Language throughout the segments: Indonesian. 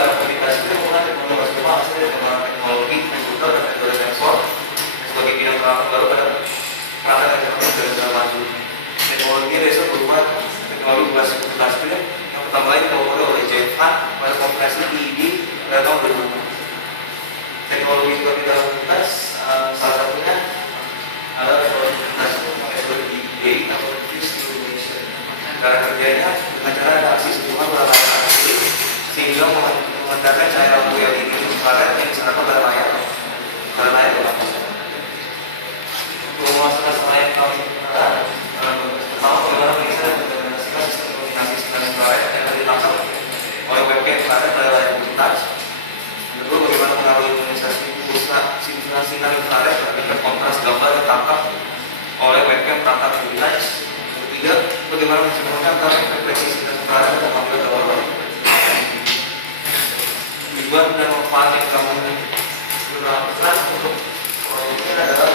pada komunikasi itu menggunakan teknologi Jepang hasil dari pengembangan teknologi, komputer, dan teknologi sensor sebagai bidang peralatan baru pada peralatan elektronik dan segala maju. Teknologi besok berupa teknologi berbasis itu yang pertama kali dilakukan oleh Jepang pada konferensi TED pada tahun 2000. Teknologi juga tidak lintas, salah satunya adalah teknologi lintas itu metode DA atau Diffuse Illumination. Cara kerjanya dengan cara ada aksi sejumlah peralatan asli sehingga mengantarkan cahaya lampu LED infrared yang diserahkan pada layar gelap. Untuk memastikan setelah yang kami pertama bagaimana bisa mengimplementasikan sistem komunikasi sinyal infrared yang ditangkap oleh webcam infrared pada layar touch. Kedua, bagaimana mengaruhi iluminasi sinar infrared terhadap kontras gambar yang ditangkap oleh webcam perangkat touch. Ketiga, bagaimana mensinkronkan antara frekuensi sinar infrared dan lampu gambar. Tujuan dan manfaat yang kami gunakan untuk proyeknya adalah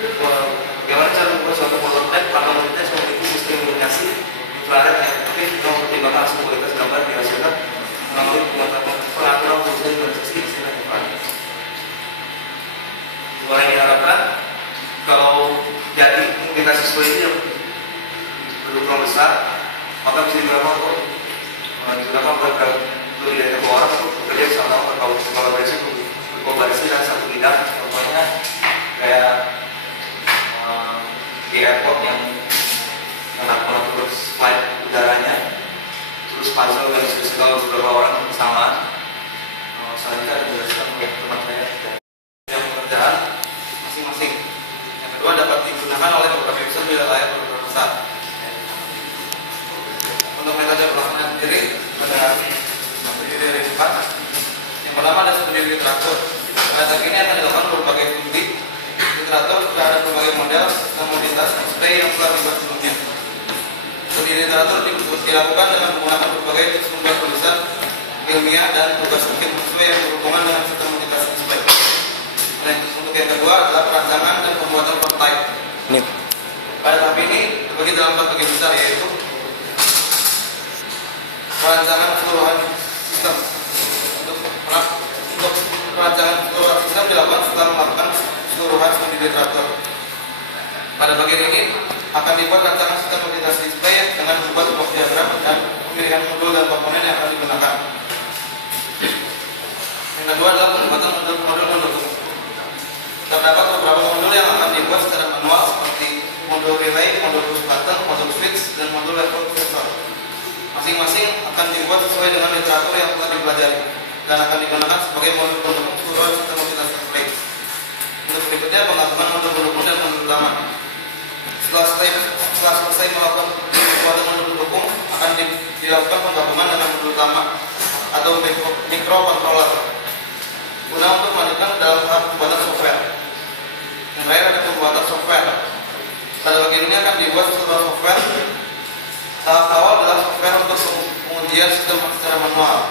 bagaimana cara membuat suatu prototipe atau memiliki memiliki sistem iluminasi infrared yang efektif untuk mempertimbangkan hasil kualitas gambar yang dihasilkan melalui pengaturan fungsi iluminasi sinar infrared. Yang diharapkan kalau jadi komunikasi seperti ini yang berkurang besar, maka bisa digunakan program lebih dari satu orang untuk bekerja sama berkolaborasi dan satu bidang. Contohnya kayak di airport yang mengatur flight udaranya, terus puzzle yang disesuaikan beberapa orang bersamaan. Selanjutnya ada dijelaskan oleh teman saya yang pekerjaan masing-masing. Yang kedua, dapat digunakan oleh beberapa user bila layar berukuran besar. Untuk metode pelaksanaan sendiri terdiri dari 4. Yang pertama ada studi literatur. Metode ini akan dilakukan berbagai studi literatur terhadap berbagai model dan modalitas display yang telah dibuat sebelumnya. Studi literatur dilakukan dengan menggunakan berbagai sumber tulisan ilmiah dan tugas bikin sesuai yang berhubungan dengan sistem modalitas display. Dan untuk yang kedua adalah perancangan dan pembuatan prototype. Pada tahap ini terbagi dalam 4 bagian besar, yaitu perancangan keseluruhan sistem. Untuk perancangan keseluruhan sistem dilakukan setelah melakukan keseluruhan studi literatur. Pada bagian ini akan dibuat rancangan sistem komunikasi display dengan membuat blok diagram dan pemilihan modul dan komponen yang akan digunakan. Yang kedua adalah pembuatan modul pendukung. Terdapat beberapa modul yang akan dibuat secara manual seperti modul relay, modul push button, modul switch, dan modul level sensor. Masing-masing akan dibuat sesuai dengan literatur yang telah dipelajari dan akan digunakan sebagai modul pendukung keseluruhan sistem komunikasi display. Untuk berikutnya pengagungan modul pendukung dan modul utama. Setelah selesai melakukan pembuatan modul pendukung, akan dilakukan penggabungan dengan modul utama atau microcontroller guna untuk melanjutkan dalam tahap pembuatan software. Yang terakhir ada pembuatan software. Pada bagian ini akan dibuat sebuah software. Tahap awal adalah software untuk pengujian sistem secara manual,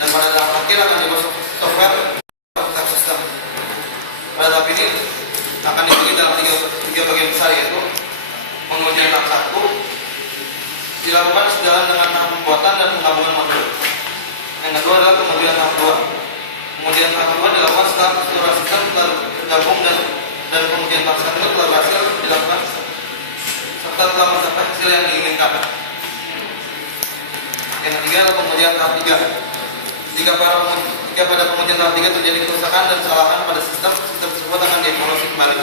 dan pada tahap akhir akan dibuat software untuk sistem. Pada tahap ini akan dibagi dalam tiga bagian besar, yaitu pengujian tahap 1 dilakukan sejalan dengan tahap pembuatan dan penggabungan modul. Yang kedua adalah pengujian tahap 2. Pengujian tahap 2 dilakukan setelah keseluruhan sistem telah tergabung dan pengujian tahap 1 telah berhasil dilakukan serta telah mencapai hasil yang diinginkan. Yang ketiga adalah pengujian tahap 3. Jika pada pengujian tahap 3 terjadi kerusakan dan kesalahan pada sistem tersebut akan dievaluasi kembali.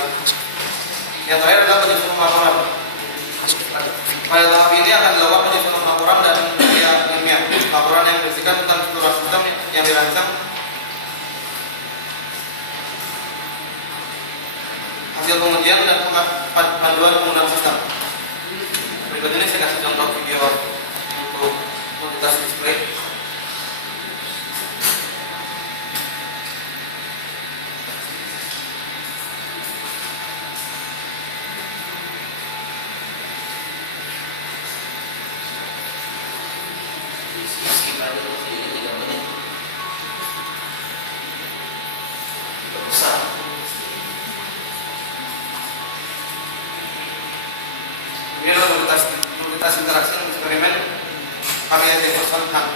Yang terakhir adalah penyusunan laporan. Pada tahap ini akan dilakukan penyusunan laporan dan ilmiah. Laporan yang berisikan tentang keseluruhan sistem yang dirancang, hasil pengujian dan panduan penggunaan sistem. Berikut ini saya kasih contoh video untuk komunitas display. Ini adalah komunitas interaksi eksperimen karya Jefferson Hunt.